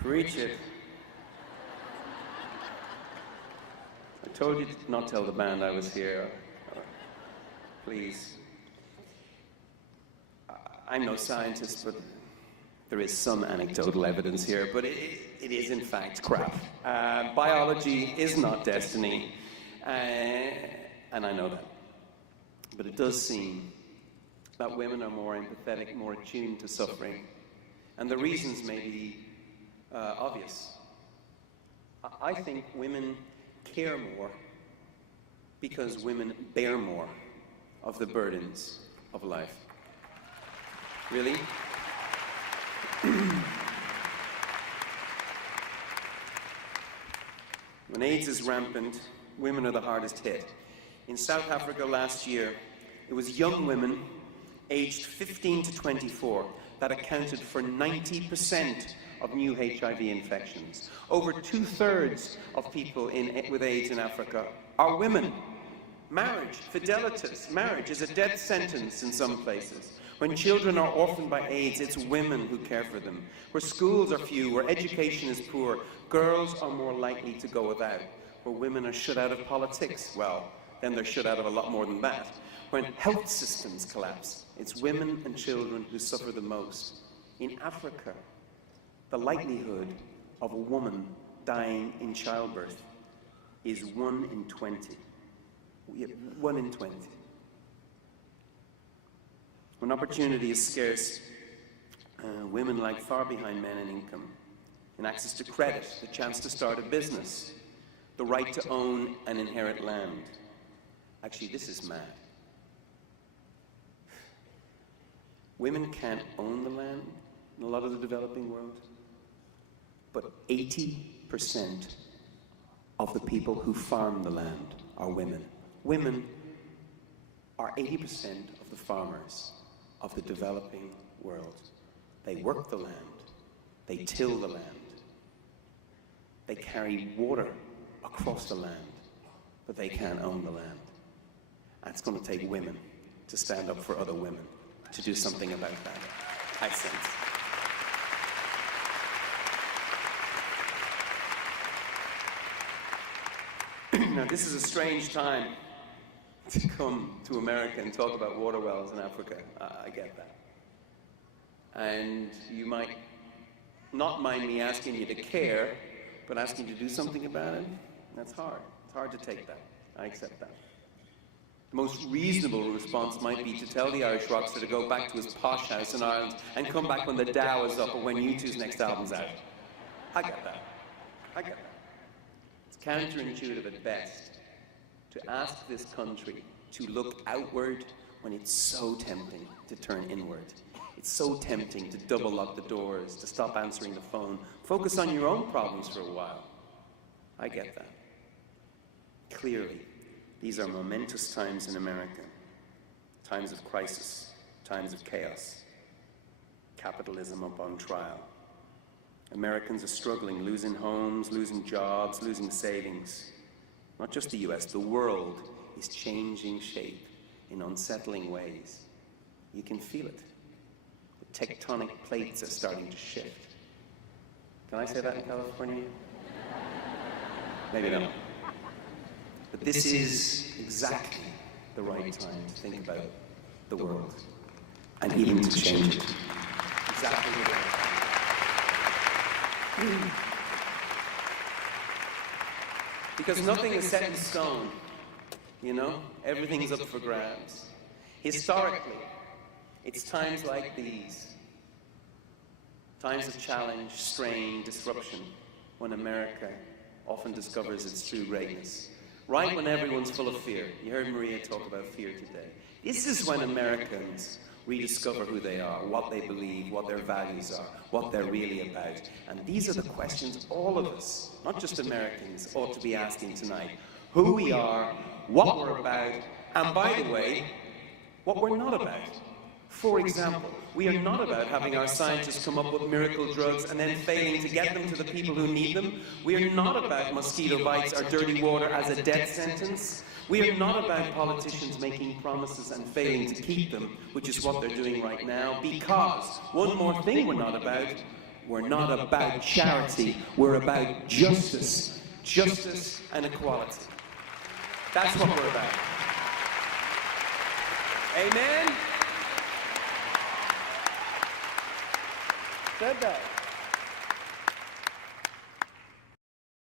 Preach it. I told you to not tell the band I was here. Please. I'm no scientist, but there is some anecdotal evidence here, but it is in fact crap. Biology is not destiny, and I know that. But it does seem that women are more empathetic, more attuned to suffering, and the reasons may be obvious. I think women care more because women bear more of the burdens of life. Really? When AIDS is rampant, women are the hardest hit. In South Africa last year, it was young women aged 15 to 24 that accounted for 90% of new HIV infections. Over 2/3 of people with AIDS in Africa are women. Marriage, fidelitas, marriage is a death sentence in some places. When children are orphaned by AIDS, it's women who care for them. Where schools are few, where education is poor, girls are more likely to go without. Where women are shut out of politics, well, then they're shut out of a lot more than that. When health systems collapse, it's women and children who suffer the most. In Africa, the likelihood of a woman dying in childbirth is 1 in 20. 1 in 20. When opportunity is scarce, women lag far behind men in income, in access to credit, the chance to start a business, the right to own and inherit land. Actually, this is mad. Women can't own the land in a lot of the developing world, but 80% of the people who farm the land are women. Women are 80% of the farmers of the developing world. They work the land, they till the land, they carry water across the land, but they can't own the land. And it's going to take women to stand up for other women, to do something about that, I sense. Now, this is a strange time to come to America and talk about water wells in Africa. I get that. And you might not mind me asking you to care, but asking you to do something about it, that's hard. It's hard to take that. I accept that. The most reasonable response might be to tell the Irish rockstar to go back to his posh house in Ireland and come back when the Dow is up or when U2's next album's out. I get that. I get that. It's counterintuitive at best to ask this country to look outward when it's so tempting to turn inward. It's so tempting to double lock the doors, to stop answering the phone, focus on your own problems for a while. I get that. Clearly, these are momentous times in America. Times of crisis, times of chaos. Capitalism up on trial. Americans are struggling, losing homes, losing jobs, losing savings. Not just the US, the world is changing shape in unsettling ways. You can feel it. The tectonic plates are starting to shift. Can I say that in California? Maybe not. But this is exactly the right time to think about the world and even to change it. Exactly the right time. Because nothing is set in stone, you know? Everything is up for grabs. Historically, it's times like these, times of challenge, strain, disruption, when America often discovers its true greatness. Right when everyone's full of fear. You heard Maria talk about fear today. This is when Americans rediscover who they are, what they believe, what their values are, what they're really about. And these are the questions all of us, not just Americans, ought to be asking tonight. Who we are, what we're about, and by the way, what we're not about. For example, we are not about having our scientists come up with miracle drugs and then failing to get them to the people who need them. We are not about mosquito bites or dirty water as a death sentence. We are not about politicians making promises and failing to keep them, which is what they're doing right now, because one more thing we're not about, We're not about charity. We're about justice. Justice and equality. That's what we're about. Amen? Said that.